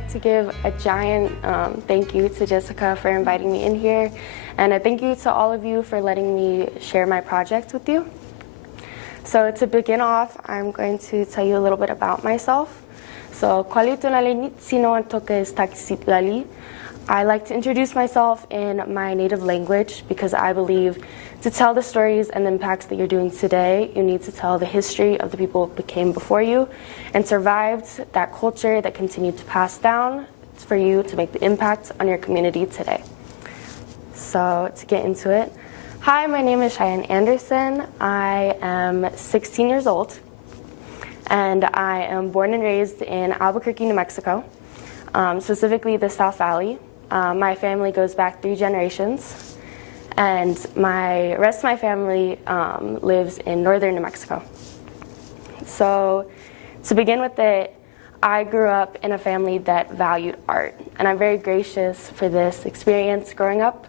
like to give a giant thank you to Jessica for inviting me in here, and a thank you to all of you for letting me share my project with you. So to begin off, I'm going to tell you a little bit about myself. So, I like to introduce myself in my native language because I believe to tell the stories and the impacts that you're doing today, you need to tell the history of the people who came before you and survived that culture that continued to pass down for you to make the impact on your community today. So to get into it, hi, my name is Cheyenne Anderson. I am 16 years old, and I am born and raised in Albuquerque, New Mexico, specifically the South Valley. My family goes back 3 generations, and the rest of my family lives in northern New Mexico. So to begin with it, I grew up in a family that valued art, and I'm very gracious for this experience growing up,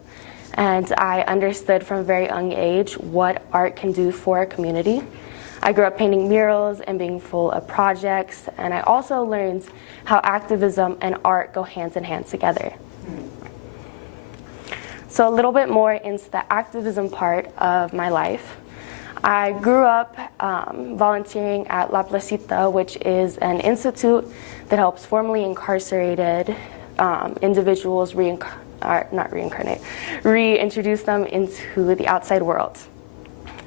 and I understood from a very young age what art can do for a community. I grew up painting murals and being full of projects, and I also learned how activism and art go hand in hand together. So a little bit more into the activism part of my life. I grew up volunteering at La Plazita, which is an institute that helps formerly incarcerated individuals reintroduce them into the outside world.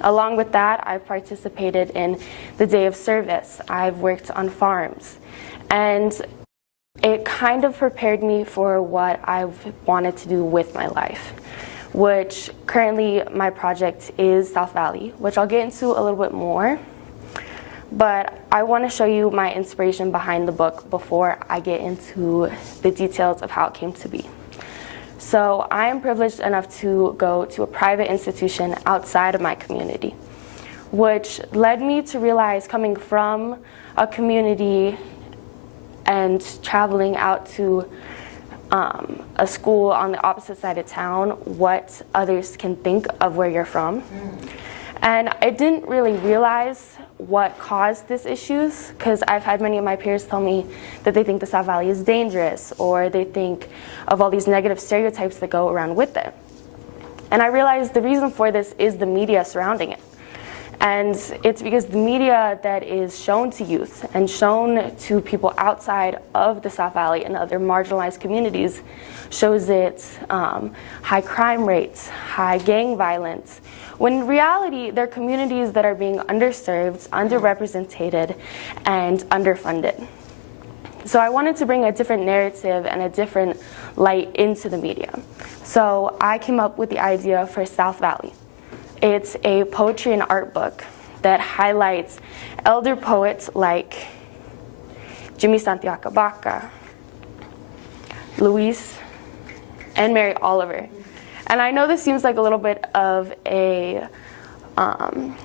Along with that, I've participated in the Day of Service. I've worked on farms, and it kind of prepared me for what I've wanted to do with my life, which currently my project is South Valley, which I'll get into a little bit more. But I want to show you my inspiration behind the book before I get into the details of how it came to be. So I am privileged enough to go to a private institution outside of my community, which led me to realize, coming from a community and traveling out to a school on the opposite side of town, what others can think of where you're from. And I didn't really realize what caused these issues, because I've had many of my peers tell me that they think the South Valley is dangerous, or they think of all these negative stereotypes that go around with it. And I realized the reason for this is the media surrounding it. And it's because the media that is shown to youth and shown to people outside of the South Valley and other marginalized communities shows it high crime rates, high gang violence, when in reality they're communities that are being underserved, underrepresented, and underfunded. So I wanted to bring a different narrative and a different light into the media. So I came up with the idea for South Valley. It's a poetry and art book that highlights elder poets like Jimmy Santiago Baca, Luis, and Mary Oliver. And I know this seems like a little bit of a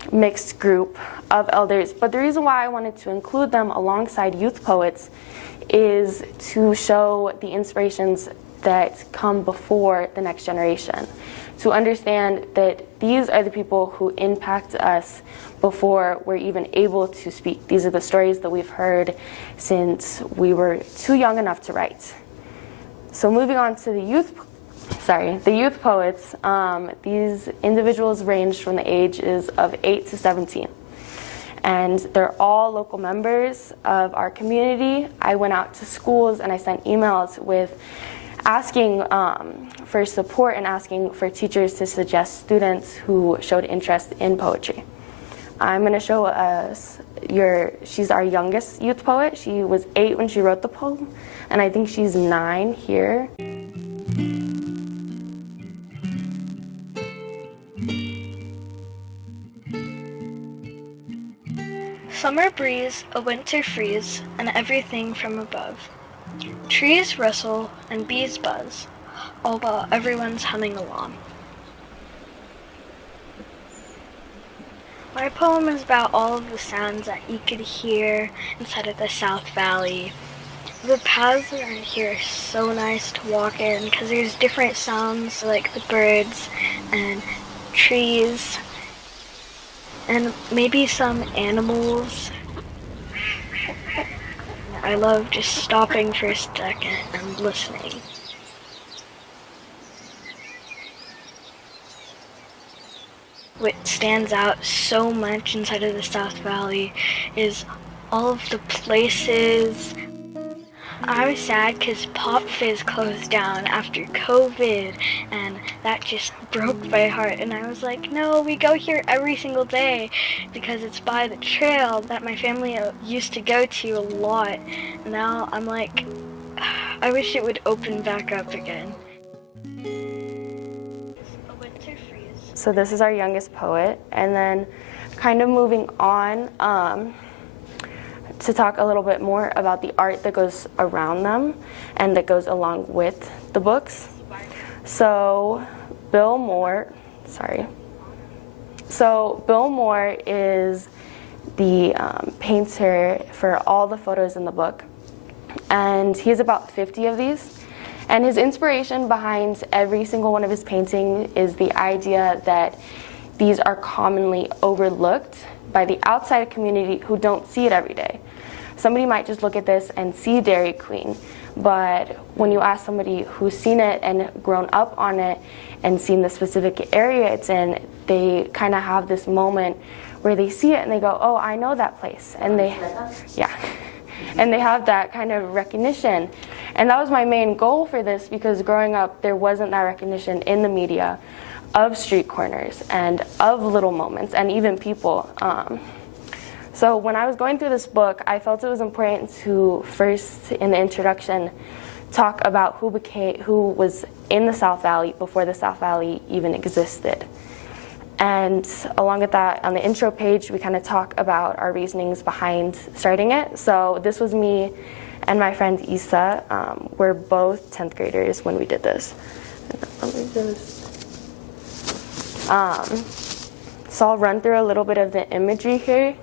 mixed group of elders, but the reason why I wanted to include them alongside youth poets is to show the inspirations that come before the next generation, to understand that these are the people who impact us before we're even able to speak. These are the stories that we've heard since we were too young enough to write. So moving on to the youth poets, these individuals range from the ages of 8 to 17. And they're all local members of our community. I went out to schools and I sent emails with asking for support and asking for teachers to suggest students who showed interest in poetry. I'm going to show us she's our youngest youth poet. She was 8 when she wrote the poem, and I think she's 9 here. Summer breeze, a winter freeze, and everything from above. Trees rustle and bees buzz, all while everyone's humming along. My poem is about all of the sounds that you could hear inside of the South Valley. The paths around here are so nice to walk in because there's different sounds like the birds and trees and maybe some animals. I love just stopping for a second and listening. What stands out so much inside of the South Valley is all of the places. I was sad because Pop Fizz closed down after COVID, and that just broke my heart. And I was like, no, we go here every single day because it's by the trail that my family used to go to a lot. And now I'm like, I wish it would open back up again. So this is our youngest poet, and then kind of moving on to talk a little bit more about the art that goes around them and that goes along with the books. So Bill Moore is the painter for all the photos in the book, and he has about 50 of these. And his inspiration behind every single one of his paintings is the idea that these are commonly overlooked by the outside community who don't see it every day. Somebody might just look at this and see Dairy Queen, but when you ask somebody who's seen it and grown up on it and seen the specific area it's in, they kind of have this moment where they see it and they go, oh, I know that place. And they have that kind of recognition. And that was my main goal for this, because growing up there wasn't that recognition in the media of street corners and of little moments and even people. So when I was going through this book, I felt it was important to first, in the introduction, talk about who was in the South Valley before the South Valley even existed. And along with that, on the intro page, we kind of talk about our reasonings behind starting it. So this was me and my friend Isa. We're both 10th graders when we did this. So I'll run through a little bit of the imagery here.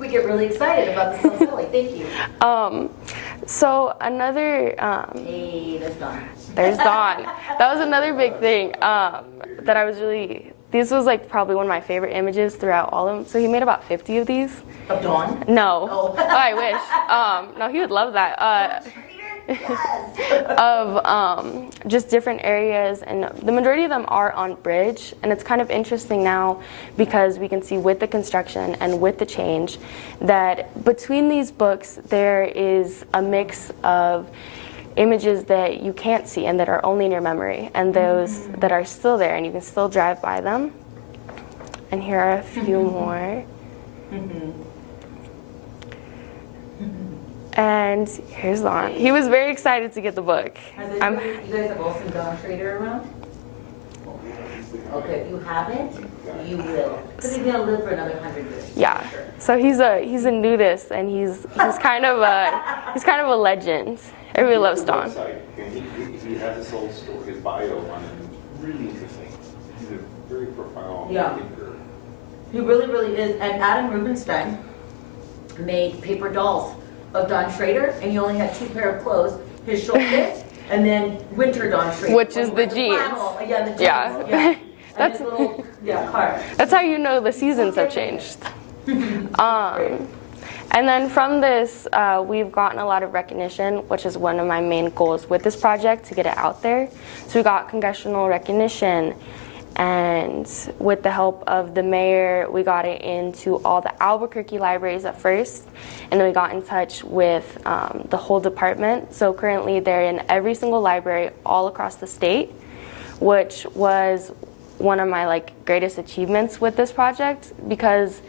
We get really excited about the South Valley. Thank you. So another Hey, there's Dawn. There's Dawn. That was another big thing that I was really. This was like probably one of my favorite images throughout all of them. So he made about 50 of these. Of Dawn? No. Oh. Oh, I wish. No, he would love that. Of just different areas, and the majority of them are on bridge, and it's kind of interesting now because we can see with the construction and with the change that between these books there is a mix of images that you can't see and that are only in your memory, and those that are still there and you can still drive by them. And here are a few more. And here's Lon. He was very excited to get the book. You guys have also Don Schrader around? Okay, if you haven't, you will. Because he's gonna live for another 100 years. Yeah. Sure. So he's a nudist, and he's kind of a legend. Everybody loves Don. He has his whole story, his bio on him. Really interesting. He's a very profound thinker. He really, really is. And Adam Rubenstein made paper dolls of Don Schrader, and he only had 2 pair of clothes, his shoulders, and then winter Don Schrader. Which is the jeans. Yeah, the jeans. Yeah. That's his little car. That's how you know the seasons have changed. And then from this, we've gotten a lot of recognition, which is one of my main goals with this project, to get it out there. So we got congressional recognition, and with the help of the mayor, we got it into all the Albuquerque libraries at first, and then we got in touch with the whole department. So currently they're in every single library all across the state, which was one of my greatest achievements with this project, because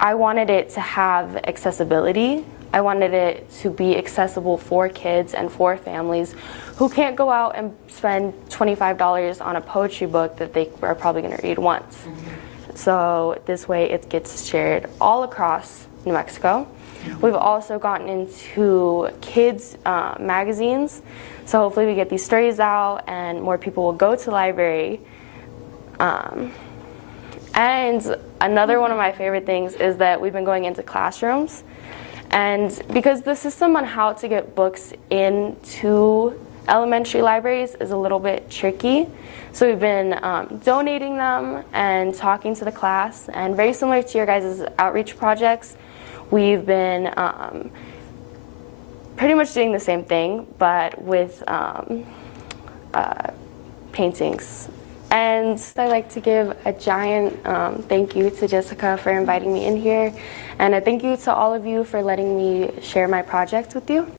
I wanted it to have accessibility. I wanted it to be accessible for kids and for families who can't go out and spend $25 on a poetry book that they are probably going to read once. So this way it gets shared all across New Mexico. We've also gotten into kids' magazines, so hopefully we get these stories out and more people will go to the library. And another one of my favorite things is that we've been going into classrooms, and because the system on how to get books into elementary libraries is a little bit tricky, so we've been donating them and talking to the class, and very similar to your guys' outreach projects, we've been pretty much doing the same thing, but with paintings. And I'd like to give a giant thank you to Jessica for inviting me in here, and a thank you to all of you for letting me share my project with you.